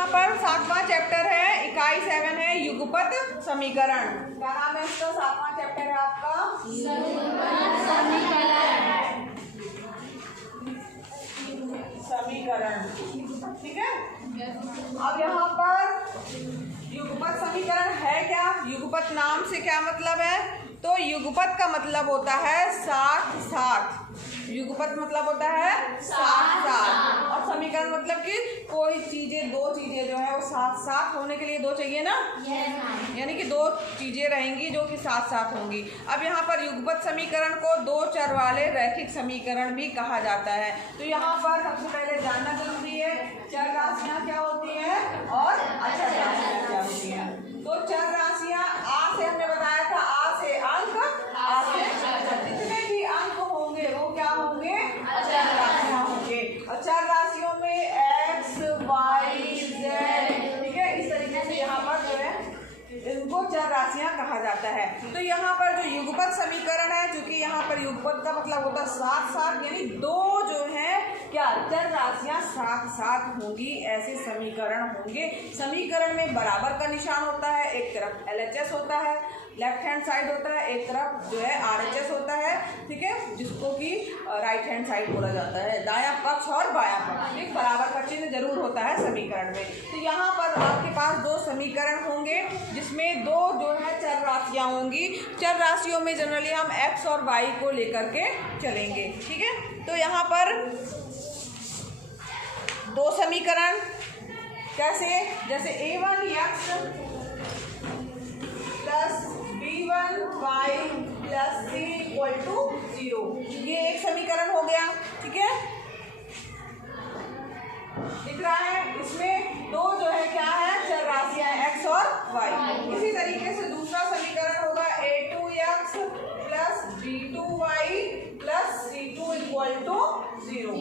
यहाँ पर 7वां चैप्टर है, इकाई 7 है युगपत समीकरण। क्या नाम है इसका? 7वां चैप्टर है आपका समीकरण। ठीक है। अब यहाँ पर युगपत समीकरण है क्या? युगपत नाम से क्या मतलब है? तो युगपत का मतलब होता है साथ साथ। युगपत मतलब होता है साथ साथ, और समीकरण मतलब कि कोई चीजें, दो चीजें जो है वो साथ साथ होने के लिए दो चाहिए ना, यानी कि दो चीजें रहेंगी जो कि साथ साथ होंगी। अब यहाँ पर युगपत समीकरण को दो चर वाले रैखिक समीकरण भी कहा जाता है। तो यहाँ पर सबसे पहले जानना जरूरी है चर राशियाँ क्या होती है और अचर राशियाँ क्या होती है। तो चर राशियाँ आ से हमने बताया था, आ से अंक, आ से अचर, जितने भी अंक होंगे वो क्या होंगे? अचर राशियाँ होंगे। और चर राशियों में x, y, z, ठीक है, इस तरीके से यहाँ पर जो है इनको चर राशियाँ कहा जाता है। तो यहाँ पर जो युगपत समीकरण है, चूंकि यहाँ पर युगपत का मतलब होता है साथ साथ, यानी दो जो है क्या चर राशियाँ साथ साथ होंगी, ऐसे समीकरण होंगे। समीकरण में बराबर का निशान होता है, एक तरफ LHS होता है, लेफ्ट हैंड साइड होता है, एक तरफ जो है RHS होता है, ठीक है, जिसको कि राइट हैंड साइड बोला जाता है। दायां पक्ष और बायां पक्ष, एक बराबर का चिन्ह जरूर होता है समीकरण में। तो यहाँ पर आपके पास दो समीकरण होंगे जिसमें दो जो है चर राशियाँ होंगी। चर राशियों में जनरली हम x और y को लेकर के चलेंगे, ठीक है। तो यहाँ पर दो समीकरण कैसे, जैसे a1x plus b1y plus c equal to 0, ये एक समीकरण हो गया, ठीक है, दिख रहा है। इसमें दो जो है क्या है चर राशियां x और y। इसी तरीके से दूसरा समीकरण होगा a2x plus b2y plus c2 equal to 0,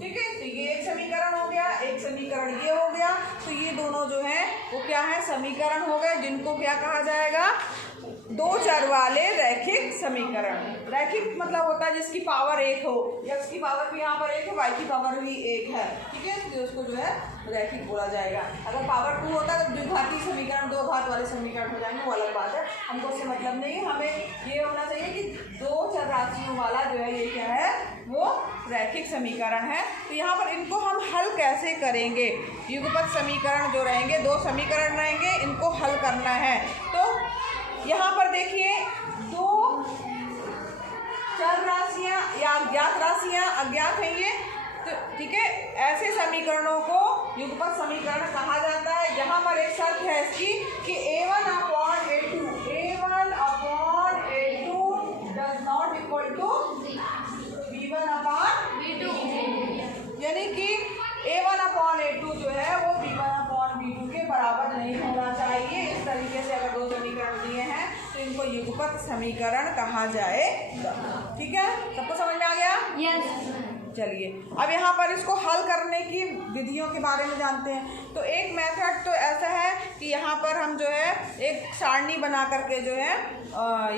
ठीक है। तो ये एक समीकरण हो गया, एक समीकरण ये हो गया। तो ये दोनों जो है वो क्या है समीकरण हो गए, जिनको क्या कहा जाएगा? दो चर वाले रैखिक समीकरण। रैखिक मतलब होता है जिसकी पावर 1 हो, x की पावर भी यहाँ पर 1 है, y की पावर भी 1 है, ठीक है, तो उसको जो है रैखिक बोला जाएगा। अगर पावर 2 होता है तो द्विघाती समीकरण, दो घात वाले समीकरण हो जाएंगे, वो अलग बात है, हमको उससे मतलब नहीं है। हमें ये होना चाहिए कि दो चर राशियों वाला जो है ये क्या है वो रैखिक समीकरण है। तो यहाँ पर इनको हम हल कैसे करेंगे? युगपत समीकरण जो रहेंगे, दो समीकरण रहेंगे, इनको हल करना है। तो यहाँ पर देखिए दो चर राशियाँ या अज्ञात राशियाँ, अज्ञात है ये, तो ठीक है, ऐसे समीकरणों को युगपत समीकरण कहा जाता है। यहाँ पर एक शर्त है इसकी कि a1/a2 does not equal to b1/b2, यानी कि a1/a2 जो है वो b1/b2 के बराबर नहीं होना चाहिए। इस तरीके से अगर दो समीकरण दिए हैं तो इनको युगपत समीकरण कहा जाएगा, ठीक है। सबको समझ में आ गया? यस। चलिए अब यहाँ पर इसको हल करने की विधियों के बारे में जानते हैं। तो एक मेथड तो ऐसा है कि यहाँ पर हम जो है एक सारणी बना करके जो है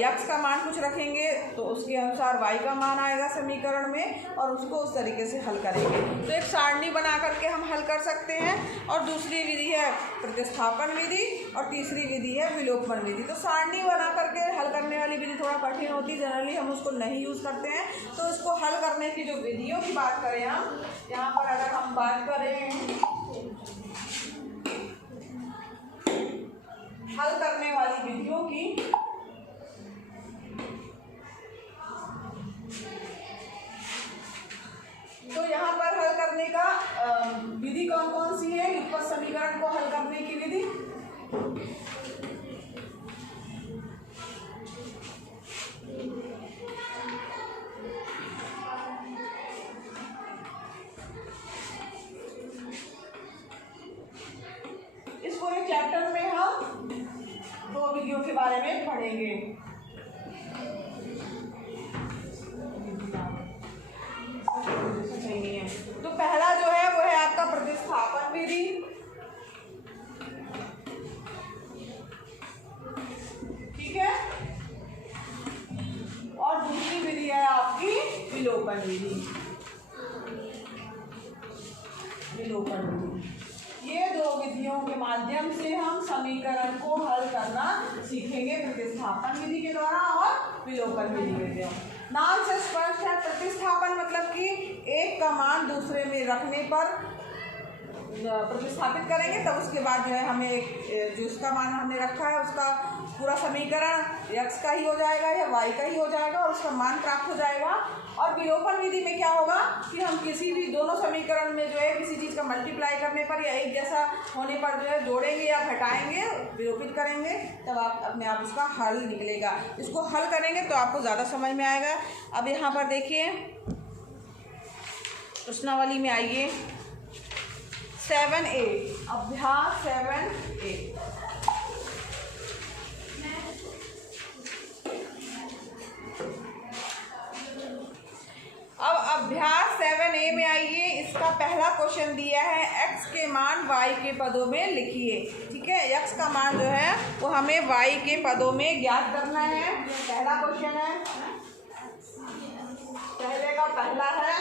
x का मान कुछ रखेंगे, तो उसके अनुसार y का मान आएगा समीकरण में, और उसको उस तरीके से हल करेंगे। तो एक सारणी बना करके हम हल कर सकते हैं। और दूसरी विधि है प्रतिस्थापन विधि, और तीसरी विधि है विलोपन विधि। तो सारणी बना करके हल करने वाली विधि थोड़ा कठिन होती है, जनरली हम उसको नहीं यूज़ करते हैं। तो इसको हल करने की जो विधियों की बात करें हम, यहाँ पर अगर हम बात करें हल करने वाली विधियों की, तो यहाँ पर हल करने का विधि कौन कौन सी है? युगपत समीकरण को हल करने की विधि इस पूरे चैप्टर में हम दो विधियों के बारे में पढ़ेंगे। तो पहला जो है वो है आपका प्रतिस्थापन विधि, ठीक है, और दूसरी विधि है आपकी विलोपन विधि। विलोपन विधि, ये दो विधियों माध्यम से हम समीकरण को हल करना सीखेंगे, प्रतिस्थापन विधि के द्वारा और विलोपन विधि के द्वारा। नाम से स्पष्ट है, प्रतिस्थापन मतलब कि एक का मान दूसरे में रखने पर प्रतिस्थापित करेंगे, तब उसके बाद जो है हमें जो उसका मान हमने रखा है उसका पूरा समीकरण x का ही हो जाएगा या y का ही हो जाएगा और उसका मान प्राप्त हो जाएगा। और विलोपन विधि में क्या होगा कि हम किसी भी दोनों समीकरण में जो है किसी चीज़ का मल्टीप्लाई करने पर या एक जैसा होने पर जो है जोड़ेंगे या घटाएंगे, विलोपित करेंगे, तब आप अपने आप उसका हल निकलेगा। इसको हल करेंगे तो आपको ज़्यादा समझ में आएगा। अब यहाँ पर देखिए प्रश्नावली में आइए 7A, अभ्यास 7A। अब अभ्यास 7A में आइए, इसका पहला क्वेश्चन दिया है x के मान y के पदों में लिखिए। ठीक है, x का मान जो है वो हमें y के पदों में ज्ञात करना है। पहला क्वेश्चन है, पहले का पहला है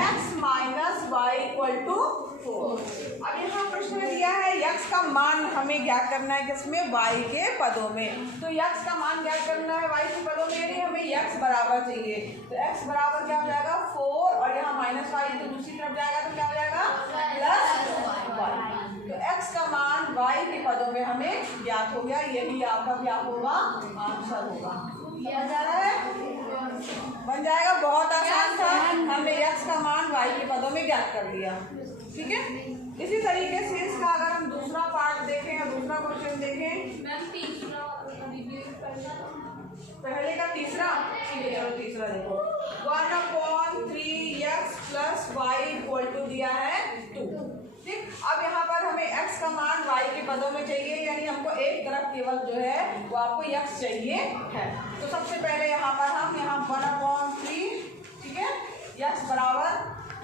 x minus y equal to 4। अब यहाँ प्रश्न दिया है x का मान हमें ज्ञात करना है किसमें, y के पदों में। तो x का मान ज्ञात करना है y के पदों में, यानी हमें x बराबर चाहिए। तो x बराबर क्या हो जाएगा 4 और यहाँ माइनस वाई तो दूसरी तरफ जाएगा तो क्या हो जाएगा प्लस वाई। तो x का मान y के पदों में हमें ज्ञात हो गया, यही आपका क्या होगा आंसर होगा। समझ आ रहा है, बन जाएगा, बहुत आसान था, हमने x का मान y के पदों में ज्ञात कर लिया। ठीक है, इसी तरीके से इसका अगर हम दूसरा पार्ट देखें या दूसरा क्वेश्चन देखें, पहले का तीसरा, चलो तीसरा देखो 1/3x plus Y equal to दिया है 2। ठीक, अब यहाँ पर हमें x का मान y के पदों में चाहिए, यानी हमको एक तरफ केवल जो है वो आपको x चाहिए है। तो सबसे पहले यहाँ पर हम 1/3, ठीक है, x बराबर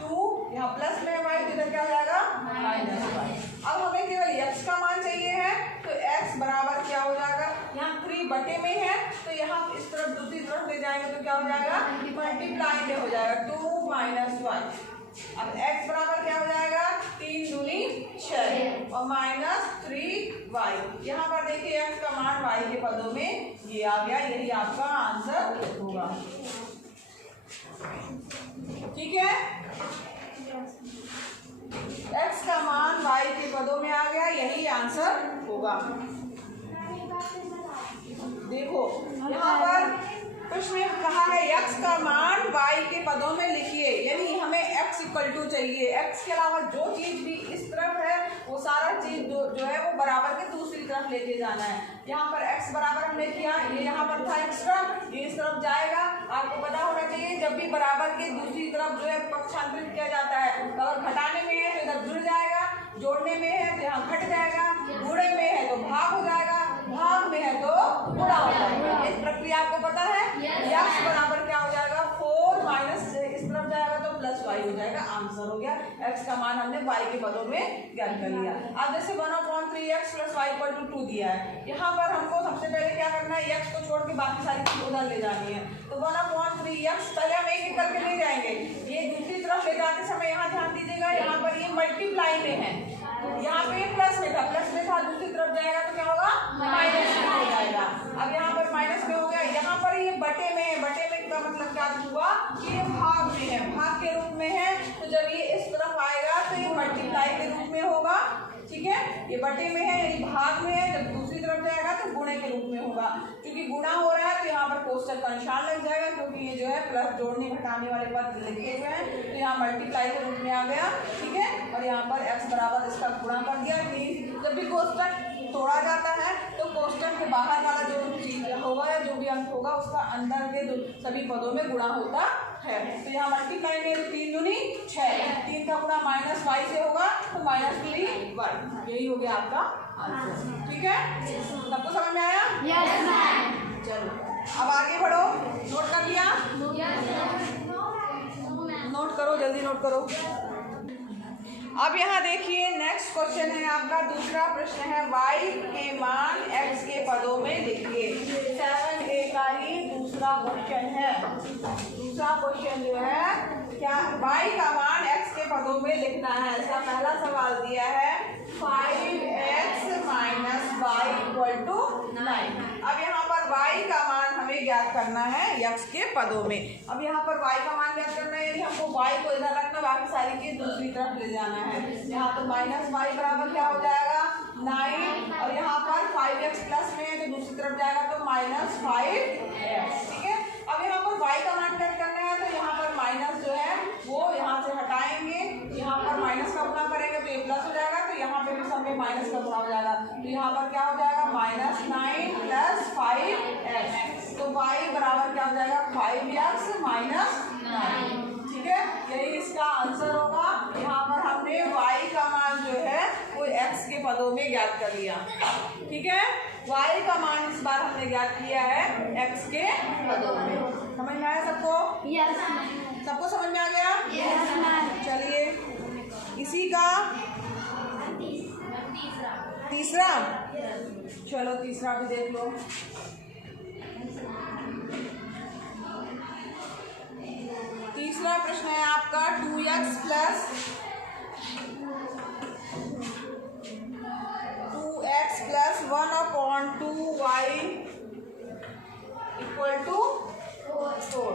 2, यहाँ प्लस में y इधर क्या हो जाएगा माइनस वाई। अब हमें केवल x का मान चाहिए है, तो x बराबर क्या हो जाएगा, यहाँ 3 बटे में है तो यहाँ इस तरफ दूसरी तरफ ले जाएंगे तो क्या हो जाएगा मल्टीप्लाई में हो जाएगा 2 माइनस वाई। अब x बराबर क्या हो जाएगा 3 दूनी 6 और माइनस 3y। यहाँ पर देखिए x का मान y के पदों में ये आ गया, यही आपका आंसर होगा। ठीक है, x का मान y के पदों में आ गया, यही आंसर होगा। देखो यहाँ पर प्रश्न में कहा है x का मान y के पदों में लिखिए, यानी हमें x इक्वल टू चाहिए। x के अलावा जो चीज भी इस तरफ है वो सारा चीज जो है वो बराबर के दूसरी तरफ लेके जाना है। यहाँ पर x बराबर हमने किया, ये यहाँ पर था एक्स्ट्रा, ये इस तरफ जाएगा। आपको पता होना चाहिए जब भी बराबर के दूसरी तरफ जो है पक्षांतरित किया जाता है, तो अगर घटाने में है तो इधर जुड़ जाएगा, जोड़ने में है तो यहाँ घट जाएगा, गुणे में है तो भाग हो जाएगा, भाग में है तो गुणा हो जाएगा। इस प्रक्रिया आपको पता है। x बराबर क्या हो जाएगा 4 माइनस इस तरफ जाएगा तो प्लस वाई हो जाएगा, आंसर हो गया। x का मान हमने y के पदों में ज्ञात कर लिया। अब जैसे 1/3x plus Y equal to 2 दिया है, यहाँ पर हमको सबसे पहले क्या करना है, x को छोड़ के बाकी सारी चीज उधर ले जानी है। तो 1/3x पहले हम एक एक करके ले जाएंगे, ये दूसरी तरफ ले जाते समय यहाँ ध्यान दीजिएगा, यहाँ पर ये मल्टीप्लाई में है, यहाँ पे प्लस में था, दूसरी तरफ जाएगा तो क्या होगा माइनस में हो जाएगा। अब यहाँ पर माइनस में हो गया, यहाँ पर ये बटे में है, बटे में का मतलब क्या हुआ कि ये भाग में है, भाग के रूप में है, तो जब ये इस तरफ आएगा तो ये मल्टीप्लाई के रूप में होगा। ठीक है, ये बटे में है यानी भाग में है, जब दूसरी तरफ जाएगा तो गुणे के रूप में होगा। क्योंकि गुणा हो रहा है तो यहाँ पर कोष्टक का निशान लग जाएगा, क्योंकि ये जो है प्लस जोड़ने घटाने वाले पद लिखे हुए हैं, तो यहाँ मल्टीप्लाई के रूप में आ गया। ठीक है, और यहाँ पर x बराबर इसका गुणा कर दिया। जब भी कोष्टक तोड़ा जाता है तो कोष्टक के बाहर वाला जो चीज होगा या जो भी अंक होगा उसका अंदर के सभी पदों में गुणा होता है। तो यहाँ मल्टीप्लाई में 3 दूनी 6, 3 का गुणा माइनस वाई से होगा तो माइनस 3y, यही हो गया आपका आंसर। ठीक है, सबको समझ में आया? चलो अब आगे बढ़ो, नोट कर लिया? नोट करो, जल्दी नोट करो। अब यहाँ देखिए नेक्स्ट क्वेश्चन है आपका, दूसरा प्रश्न है y के मान x के पदों में लिखिए। 7A का ही दूसरा क्वेश्चन है। दूसरा क्वेश्चन जो है क्या y का मान x के पदों में लिखना है। इसका पहला सवाल दिया है 5x करना है यक्स के पदों में। अब यहाँ पर y का मान ज्ञात करना है, यदि हमको y को इधर रखना, बाकी सारी चीज दूसरी तरफ ले जाना है। यहाँ तो माइनस वाई बराबर क्या हो जाएगा 9, और यहाँ पर 5x प्लस में है तो दूसरी तरफ जाएगा तो माइनस 5x। ठीक है, अब यहाँ पर y का मान ज्ञात करना है तो यहाँ पर माइनस जो है वो यहाँ से हटाएंगे, यहाँ पर माइनस का गुणा करेंगे तो ये प्लस हो जाएगा, तो यहाँ पे भी सब में माइनस का गुणा हो जाएगा, तो यहाँ पर क्या हो जाएगा माइनस 9 प्लस 5x, तो y बराबर क्या हो जाएगा 5x माइनस 9। ठीक है, यही इसका आंसर होगा। यहाँ पर हमने y का मान जो है वो x के पदों में ज्ञात कर लिया। ठीक है, y का मान इस बार हमने ज्ञात किया है x के पदों में। समझ में आया सबको? यस सबको समझ में आ गया? यस। चलिए इसी का तीसरा, चलो तीसरा भी देख लो। तीसरा प्रश्न है आपका 2x plus 1/2y equal to 4।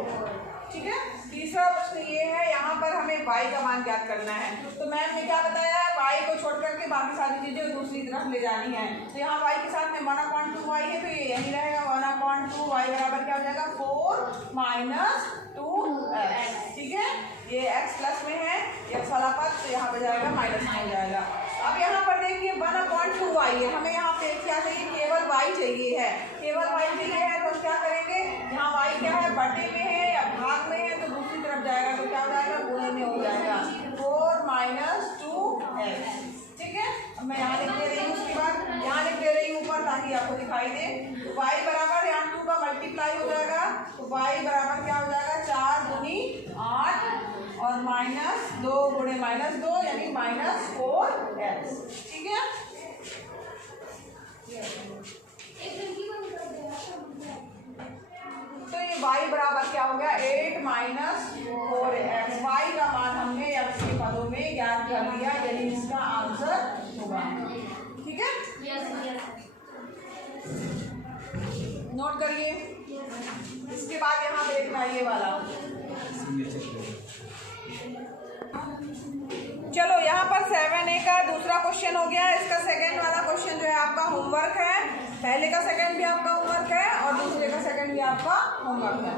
ठीक है, तीसरा प्रश्न ये है, यहाँ पर हमें y का मान ज्ञात करना है। तो मैम ने क्या बताया है, y को छोड़ करके बाकी सारी चीजें दूसरी तरफ ले जानी है। तो यहाँ y के साथ में 1/2y है तो ये यही रहेगा 1/2y बराबर क्या हो जाएगा 4 माइनस 2x। ठीक है, ये x प्लस में है x वाला पद, तो यहाँ पे जाएगा माइनस में हो जाएगा। अब यहाँ पर देखिए 1/2y है, हमें यहाँ पे क्या चाहिए, केवल y चाहिए है, केवल y चाहिए है, तो क्या करेंगे, यहाँ y क्या है बटे में है या भाग में है, तो दूसरी तरफ जाएगा तो क्या हो जाएगा गुणे में हो जाएगा 4 माइनस 2x। ठीक है, अब मैं यहाँ लिख दे रही हूँ, उसके बाद यहाँ लिख दे रही हूँ ऊपर ताकि आपको दिखाई दे। तो y बराबर यहाँ 2 का मल्टीप्लाई हो जाएगा, तो y बराबर क्या हो जाएगा 4 दूनी 8 और माइनस 2 गुणे माइनस 2 यानी माइनस 4x। ठीक है, तो ये y बराबर क्या हो गया 8 माइनस 4x। y का मान हमने x के पदों में ज्ञात कर लिया, यही इसका आंसर होगा। ठीक है, नोट करिए। इसके बाद यहाँ पे देखना ये वाला, चलो यहाँ पर 7A का दूसरा क्वेश्चन हो गया। इसका सेकंड वाला क्वेश्चन जो है आपका होमवर्क है, पहले का सेकंड भी आपका होमवर्क है और दूसरे का सेकंड भी आपका होमवर्क है।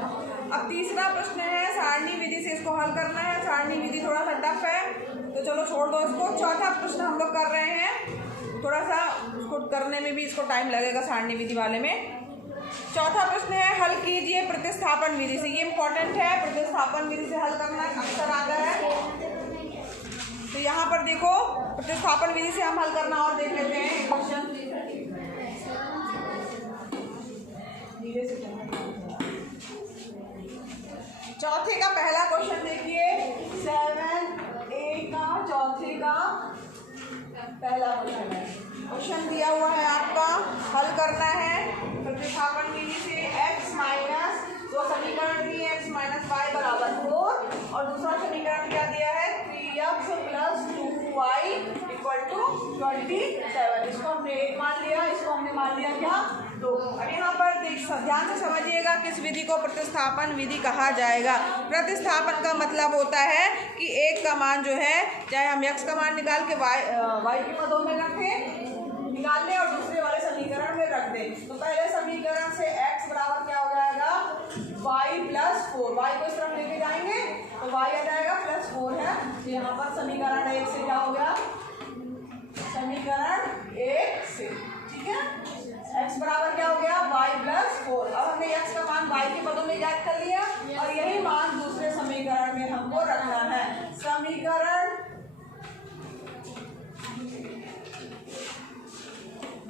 अब तीसरा प्रश्न है, सारणी विधि से इसको हल करना है। सारणी विधि थोड़ा सा टफ है तो चलो छोड़ दो इसको। चौथा प्रश्न हम लोग कर रहे हैं, थोड़ा सा उसको करने में भी इसको टाइम लगेगा सारणी विधि वाले में। चौथा प्रश्न है, हल कीजिए प्रतिस्थापन विधि से। ये इंपॉर्टेंट है, प्रतिस्थापन विधि से हल करना अक्सर आता है। तो यहाँ पर देखो प्रतिस्थापन विधि से हम हल करना और देख लेते हैं एक क्वेश्चन। चौथे का पहला क्वेश्चन देखिए, 7A का चौथे का पहला क्वेश्चन है। क्वेश्चन दिया हुआ है आपका, हल करना है प्रतिस्थापन विधि से। x माइनस दो समीकरण दिए, x माइनस वाई बराबर 4 और दूसरा समीकरण क्या दिया है 3x plus 2y equal to 27। इसको हमने 1 मान लिया, इसको हमने मान लिया क्या 2। अब यहाँ पर ध्यान से समझिएगा किस विधि को प्रतिस्थापन विधि कहा जाएगा। प्रतिस्थापन का मतलब होता है कि एक का मान जो है, चाहे हम x का मान निकाल के y के पदों में रखें, निकाल लें और दूसरे वाले समीकरण में रख दें। तो पहले समीकरण से x बराबर क्या हो जाएगा y प्लस 4, y को इस तरफ लेके जाएंगे तो y आ जाएगा प्लस 4 है। तो यहाँ पर समीकरण 1 से क्या हो गया, समीकरण 1 से। ठीक है, x बराबर क्या हो गया y प्लस 4। अब हमने x का मान y के पदों में ज्ञात कर लिया और यही मान दूसरे समीकरण में हमको रखना है। समीकरण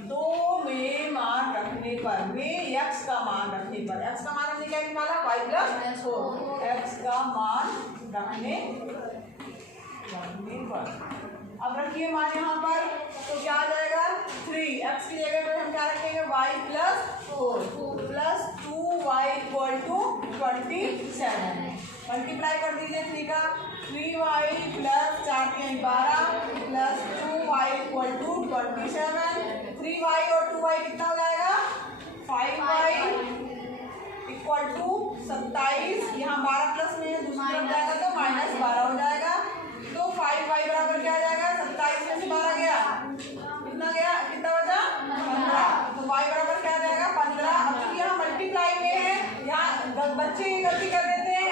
2 में मान रखने पर, में x का मान रखने पर, x का मान हमने क्या निकाला y प्लस 4, x का मान रखने पर। अब रखिए मान यहाँ पर, तो क्या आ जाएगा 3, x की जगह पर हम क्या रखेंगे y plus 4 plus 2y equal to 27। Multiply कर दीजिए 3 का, 3y प्लस 4 के 12 plus 2y equal to 27। 3y और 2y कितना हो जाएगा 5y इक्वल 27, यहाँ 12 प्लस में है, दूसरी तरफ जाएगा तो -12 हो जाएगा। तो 5y बराबर क्या आ जाएगा, 27 में से 12 गया, कितना गया, कितना बचा, 15। तो y बराबर क्या आ जाएगा, 15। अब चूंकि यहाँ मल्टीप्लाई में है, यहाँ बच्चे ये गलती कर देते हैं।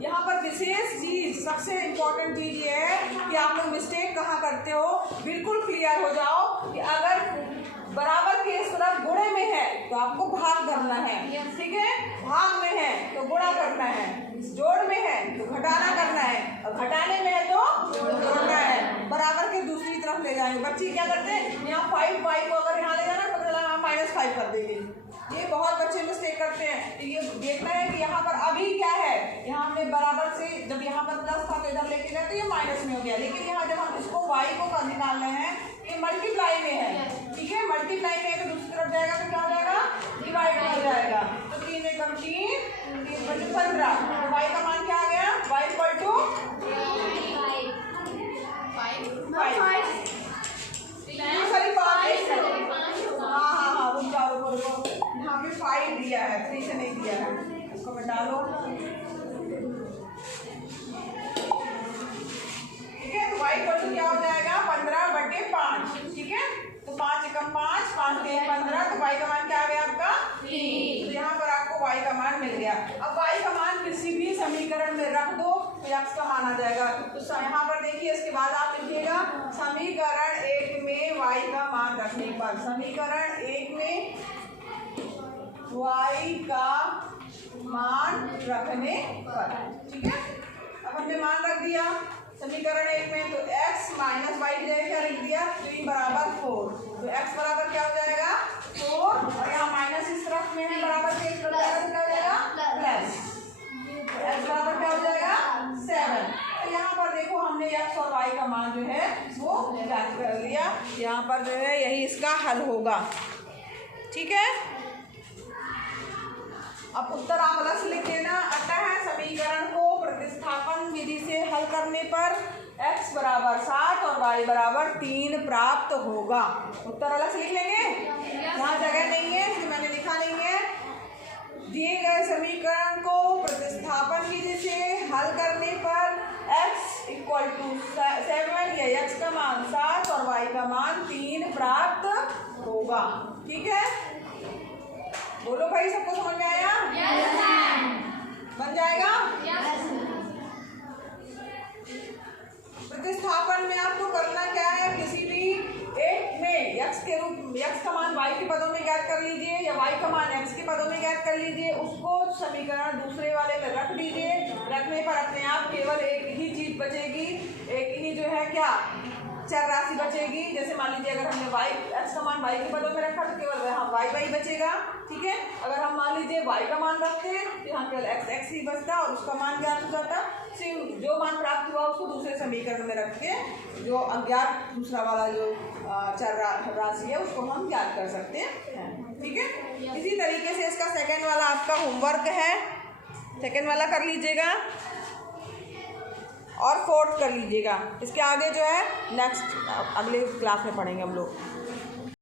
यहाँ पर विशेष चीज, सबसे इम्पोर्टेंट चीज ये है कि आप लोग मिस्टेक कहाँ करते हो, बिल्कुल क्लियर हो जाओ कि अगर बराबर के इस तरफ गुणे में है तो आपको भाग करना है, ठीक है, भाग में है तो गुणा करना है, जोड़ में है तो घटाना करना है, और घटाने में है तो जोड़ना है। बराबर के दूसरी तरफ ले जाएंगे। बच्चे क्या करते हैं, यहाँ 5y को अगर यहाँ ले जाना तो -5 कर देंगे। ये बहुत बच्चे मिस्टेक करते हैं। तो ये देखना है कि यहाँ पर अभी क्या है, यहाँ हमने बराबर से जब यहाँ पर प्लस था तो इधर लेके गए तो ये माइनस में हो गया, लेकिन यहाँ जब हम इसको y को निकाल रहे हैं ये मल्टीप्लाई में है, ठीक है, मल्टीप्लाई में है तो दूसरी तरफ जाएगा तो क्या हो जाएगा, डिवाइड हो जाएगा। तो 3 एकम 3, 3 बटे 15। तो y का मान क्या आ गया, y इक्वल टू 5। यहाँ पे 5 दिया है, 3 से नहीं दिया है, इसको बता लो, ठीक है। तो y इक्वल टू क्या हो जाएगा, 15 बटे 5, ठीक है। तो 5 एकम 5, 5 3 15, तो y का मान क्या आ गया आपका, 3। तो यहाँ पर आपको y का मान मिल गया। अब y का मान किसी भी समीकरण में रख दो तो x का मान आ जाएगा। तो यहाँ पर देखिए, इसके बाद आप लिखिएगा समीकरण 1 में y का मान रखने पर, समीकरण 1 में y का मान रखने पर, ठीक है। अब हमने मान रख दिया समीकरण 1 में, तो x माइनस वाई की जगह क्या लिख दिया, 3 बराबर 4। तो x बराबर क्या हो जाएगा, 4, और यहाँ माइनस इस तरफ में है, बराबर से इस तरफ जाएगा तो क्या हो जाएगा, प्लस। तो x बराबर क्या हो जाएगा, 7। तो यहाँ पर देखो हमने x और y का मान जो है वो ज्ञात कर लिया। यहाँ पर जो है यही इसका हल होगा, ठीक है। अब उत्तर आप अलग से लिख देना। अतः समीकरण को प्रतिस्थापन विधि से हल करने पर x बराबर 7 और y बराबर 3 प्राप्त होगा। उत्तर अलग से लिख लेंगे, यहाँ जगह नहीं है इसलिए मैंने लिखा नहीं है। दिए गए समीकरण को प्रतिस्थापन विधि से हल करने पर x इक्वल टू 7 या x का मान 7 और y का मान 3 प्राप्त होगा, ठीक है। बोलो भाई, सबको समझ में आया? बन जाएगा? प्रतिस्थापन में आपको करना क्या है, किसी भी एक में x के रूप x का मान y के पदों में ज्ञात कर लीजिए या y का मान x के पदों में ज्ञात कर लीजिए, उसको समीकरण दूसरे वाले में रख दीजिए। रखने पर अपने आप केवल एक ही चीज बचेगी, एक ही जो है क्या, चर राशि बचेगी। जैसे मान लीजिए अगर हमने x का मान y के पदों में रखा तो केवल यहाँ y बचेगा, ठीक है। अगर हम मान लीजिए y का मान रखते तो यहाँ केवल x ही बचता और उसका मान ज्ञात हो जाता। जो मान प्राप्त हुआ उसको दूसरे समीकरण में रख के जो अज्ञात दूसरा वाला जो चर राशि है उसको हम ज्ञात कर सकते हैं, ठीक है। इसी तरीके से इसका सेकेंड वाला आपका होमवर्क है, सेकेंड वाला कर लीजिएगा और फोर्थ कर लीजिएगा। इसके आगे जो है नेक्स्ट अगले क्लास में पढ़ेंगे हम लोग।